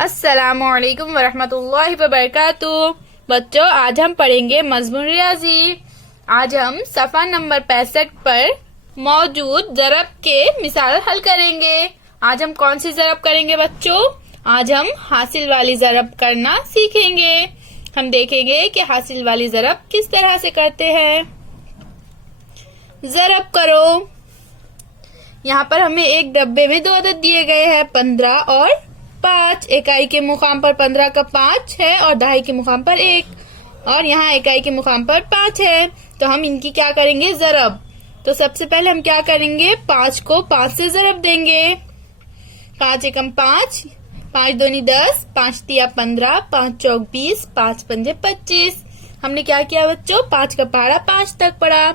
अस्सलामुअलैकुम वरहमतुल्लाहि वबरकातुह। बच्चों, आज हम पढ़ेंगे मज़मून रियाजी। आज हम सफ़ा नंबर 65 पर मौजूद ज़रब के मिसाल हल करेंगे। आज हम कौन सी ज़रब करेंगे बच्चों? आज हम हासिल वाली ज़रब करना सीखेंगे। हम देखेंगे कि हासिल वाली ज़रब किस तरह से करते हैं। ज़रब करो। यहाँ पर हमें एक डब्बे में दो अदद दिए गए हैं, 15 और 5। इकाई के मुकाम पर 15 का 5 है और दहाई के मुकाम पर 1, और यहाँ इकाई के मुकाम पर 5 है। तो हम इनकी क्या करेंगे? ज़रब। तो सबसे पहले हम क्या करेंगे? 5 को 5 से ज़रब देंगे। 5 एकम 5, 5 दूनी 10, 5 तिया 15, 5 चौक 20, 5 पंजे 25। हमने क्या किया बच्चों? 5 का पहाड़ा 5 तक पढ़ा,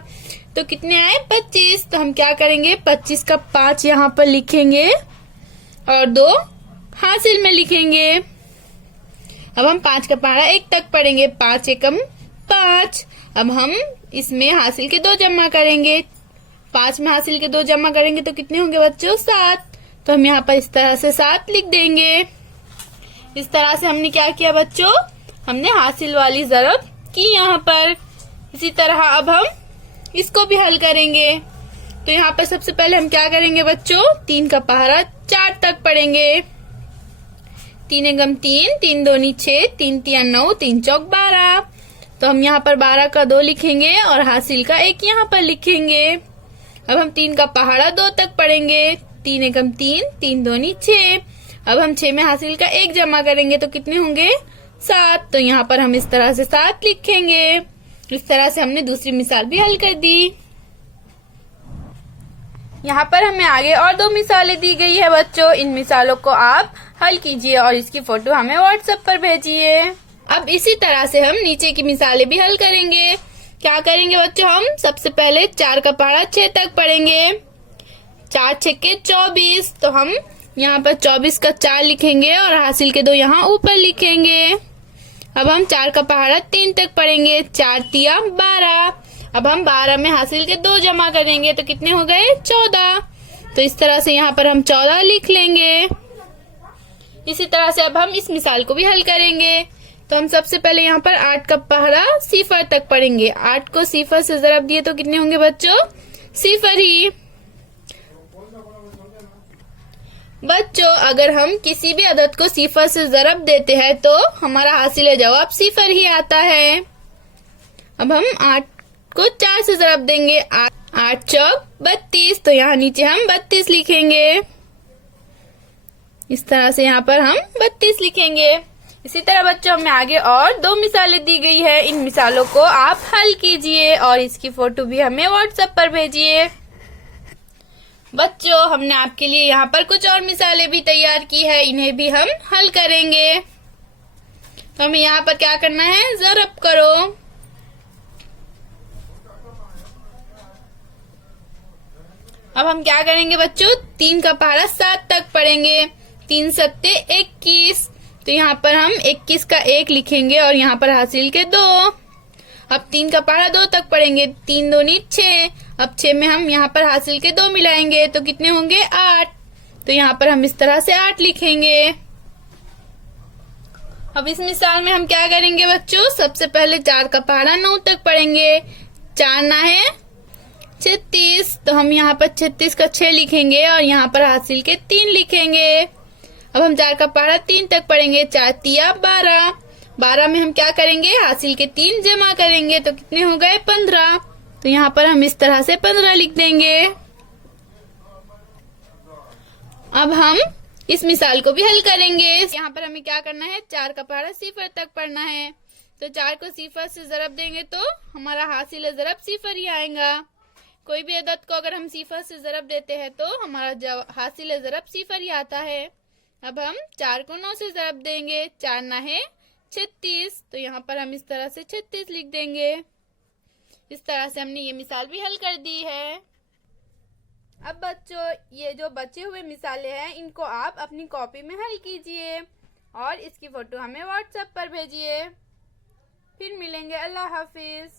तो कितने आए? 25। तो हम क्या करेंगे? 25 का 5 यहाँ पर लिखेंगे और 2 हासिल में लिखेंगे। अब हम 5 का पहाड़ा 1 तक पढ़ेंगे। 5 एकम 5। अब हम इसमें हासिल के 2 जमा करेंगे। 5 में हासिल के 2 जमा करेंगे तो कितने होंगे बच्चों? 7। तो हम यहाँ पर इस तरह से 7 लिख देंगे। इस तरह से हमने क्या किया बच्चों? हमने हासिल वाली ज़रब की यहाँ पर। इसी तरह अब हम इसको भी हल करेंगे। तो यहाँ पर सबसे पहले हम क्या करेंगे बच्चों? 3 का पहाड़ा 4 तक पढ़ेंगे। 3 एकम 3, 3 दूनी 6, 3 तिया 9, 3 चौक 12। तो हम यहाँ पर 12 का 2 लिखेंगे और हासिल का 1 यहाँ पर लिखेंगे। अब हम 3 का पहाड़ा 2 तक पढ़ेंगे। 3 एकम 3, 3 दूनी 6। अब हम 6 में हासिल का 1 जमा करेंगे तो कितने होंगे? 7। तो यहाँ पर हम इस तरह से 7 लिखेंगे। इस तरह से हमने दूसरी मिसाल भी हल कर दी। यहाँ पर हमें आगे और 2 मिसालें दी गई है बच्चों। इन मिसालों को आप हल कीजिए और इसकी फोटो हमें व्हाट्सएप पर भेजिए। अब इसी तरह से हम नीचे की मिसालें भी हल करेंगे। क्या करेंगे बच्चों? हम सबसे पहले 4 का पहाड़ा 6 तक पढ़ेंगे। 4 छक्के 24। तो हम यहाँ पर 24 का 4 लिखेंगे और हासिल के 2 यहाँ ऊपर लिखेंगे। अब हम 4 का पहाड़ा 3 तक पढ़ेंगे। 4 तिया 12। अब हम 12 में हासिल के 2 जमा करेंगे तो कितने हो गए? 14। तो इस तरह से यहाँ पर हम 14 लिख लेंगे। इसी तरह से अब हम इस मिसाल को भी हल करेंगे। तो हम सबसे पहले यहाँ पर 8 का पहाड़ा 0 तक पढ़ेंगे। 8 को 0 से ज़रब दिए तो कितने होंगे बच्चों? 0 ही। बच्चों, अगर हम किसी भी अदद को 0 से ज़रब देते हैं तो हमारा हासिल जवाब 0 ही आता है। अब हम 8 को 4 से ज़रब देंगे। 8 चौक 32। तो यहाँ नीचे हम 32 लिखेंगे। इस तरह से यहाँ पर हम 32 लिखेंगे। इसी तरह बच्चों हमें आगे और 2 मिसालें दी गई है। इन मिसालों को आप हल कीजिए और इसकी फोटो भी हमें व्हाट्सएप पर भेजिए। बच्चों, हमने आपके लिए यहाँ पर कुछ और मिसालें भी तैयार की है, इन्हें भी हम हल करेंगे। तो हमें यहाँ पर क्या करना है? ज़रब करो। अब हम क्या करेंगे बच्चों? 3 का पहाड़ा 7 तक पढ़ेंगे। 3 सत्ते 21। तो यहाँ पर हम 21 का 1 लिखेंगे और यहाँ पर हासिल के 2। अब 3 का पहाड़ा 2 तक पढ़ेंगे। 3 दूनी 6। अब 6 में हम यहाँ पर हासिल के 2 मिलाएंगे तो कितने होंगे? 8। तो यहाँ पर हम इस तरह से 8 लिखेंगे। अब इस मिसाल में हम क्या करेंगे बच्चों? सबसे पहले 4 का पहाड़ा 9 तक पढ़ेंगे। 4 ना है 36। तो हम यहाँ पर 36 का 6 लिखेंगे और यहाँ पर हासिल के 3 लिखेंगे। अब हम 4 का पहाड़ा 3 तक पढ़ेंगे। 4 तिया 12। 12 में हम क्या करेंगे? हासिल के 3 जमा करेंगे तो कितने हो गए? 15। तो यहाँ पर हम इस तरह से 15 लिख देंगे। अब हम इस मिसाल को भी हल करेंगे। यहाँ पर हमें क्या करना है? 4 का पहाड़ा 0 तक पढ़ना है। तो 4 को 0 से ज़रब देंगे तो हमारा हासिल ज़रब 0 ही आएगा। कोई भी अदद को अगर हम 0 से ज़रब देते हैं तो हमारा हासिल ज़रब 0 ही आता है। अब हम 4 को 9 से ज़रब देंगे। 4 ना है 36। तो यहाँ पर हम इस तरह से 36 लिख देंगे। इस तरह से हमने ये मिसाल भी हल कर दी है। अब बच्चों, ये जो बचे हुए मिसालें हैं इनको आप अपनी कॉपी में हल कीजिए और इसकी फोटो हमें व्हाट्सएप पर भेजिए। फिर मिलेंगे। अल्लाह हाफिज।